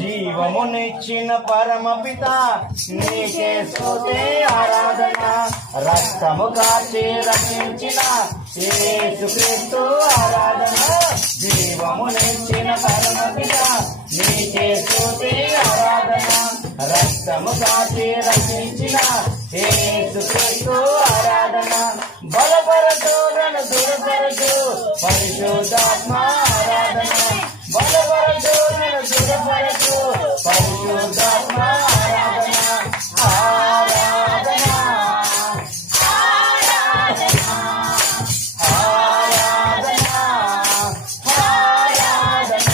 జీవమునిచ్చిన పరమపిత నీకే స్తుతి ఆరాధన. రక్తము కాచి రక్షించిన యేసుక్రీస్తు ఆరాధన. జీవమునిచ్చిన పరమపిత నీకే స్తుతి ఆరాధన. రక్తము కాచి రక్షించిన యేసుక్రీస్తు ఆరాధన. బలపరచు నన్ను దృఢపరచు పరిశుద్ధాత్మ ఆరాధన. బలపరచు నన్ను దృఢపరచు పరిశుద్ధాత్మ ఆరాధన. ఆరాధన ఆరాధన ఆరాధన ఆరాధన.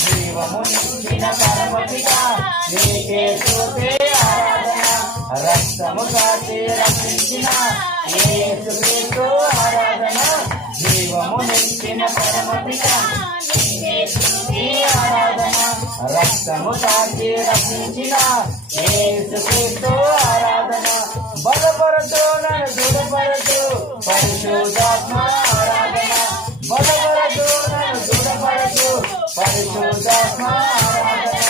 జీవమునిచ్చిన పరమపిత నీకే స్తుతి ఆరాధన. రక్తము కాచి రక్షించిన యేసుక్రీస్తు ఆరాధన. జీవమునిచ్చిన పరమపిత నీకే స్తుతి ఆరాధన. రక్తము కాచి రక్షించిన యేసుక్రీస్తు ఆరాధన. బలపరచు నన్ను దృఢపరచు పరిశుద్ధాత్మ ఆరాధన. బలపరచు నన్ను దృఢపరచు పరిశుద్ధాత్మ ఆరాధన.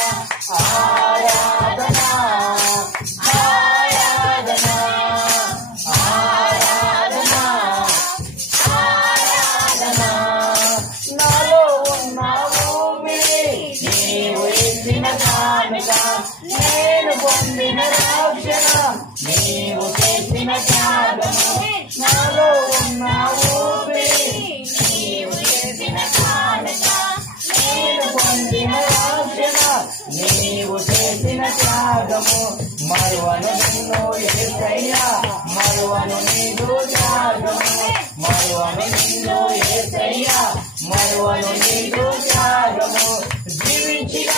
ఆరాధన ఆరాధన ఆరాధన ఆరాధన. నాలో ఉన్న ఊపిరి నీవు ఇచ్చిన కానుక. నేను పొందిన రక్షణ నీవు చేసిన త్యాగము. నాలో ఉన్న ఊపిరి నీవు చేసిన కానుక. నేను పొందిన రక్షణ నీవు చేసిన త్యాగము. మరువను నిన్ను యేసయ్యా మరువను నీదు త్యాగము. మరువను నిన్ను యేసయ్యా మరువను నీదు త్యాగము. జీవించిన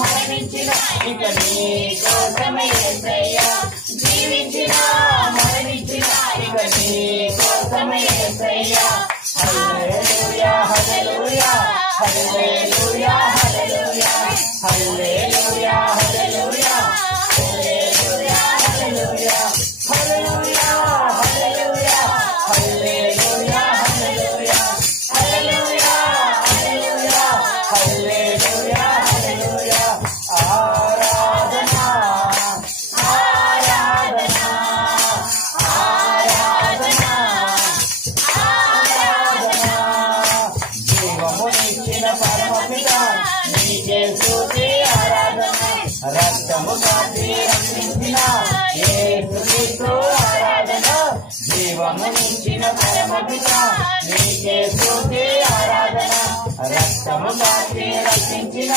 మరణించిన ఇక నీ కోసమే యేసయ్యా. జీవించిన మరణించిన ఇక నీ కోసమే యేసయ్యా. హల్లెలూయా హల్లెలూయా హల్లెలూయా హల్లెలూయా హల్లెలూయా హల్లెలూయా హల్లెలూయా హల్లెలూయా హల్లెలూయా హల్లెలూయా హల్లెలూయా హల్లెలూయా హల్లెలూయా హల్లెలూయా హల్లెలూయా హల్లెలూయా. ఆరాధన ఆరాధన ఆరాధన ఆరాధన. జీవమునిచ్చిన పరమపిత నీకే స్తుతి ఆరాధన. రక్తము కాచి రక్షించిన యేసుక్రీస్తు ఆరాధన. జీవమునిచ్చిన పరమపిత నీకే స్తుతి ఆరాధన. రక్తము కాచి రక్షించిన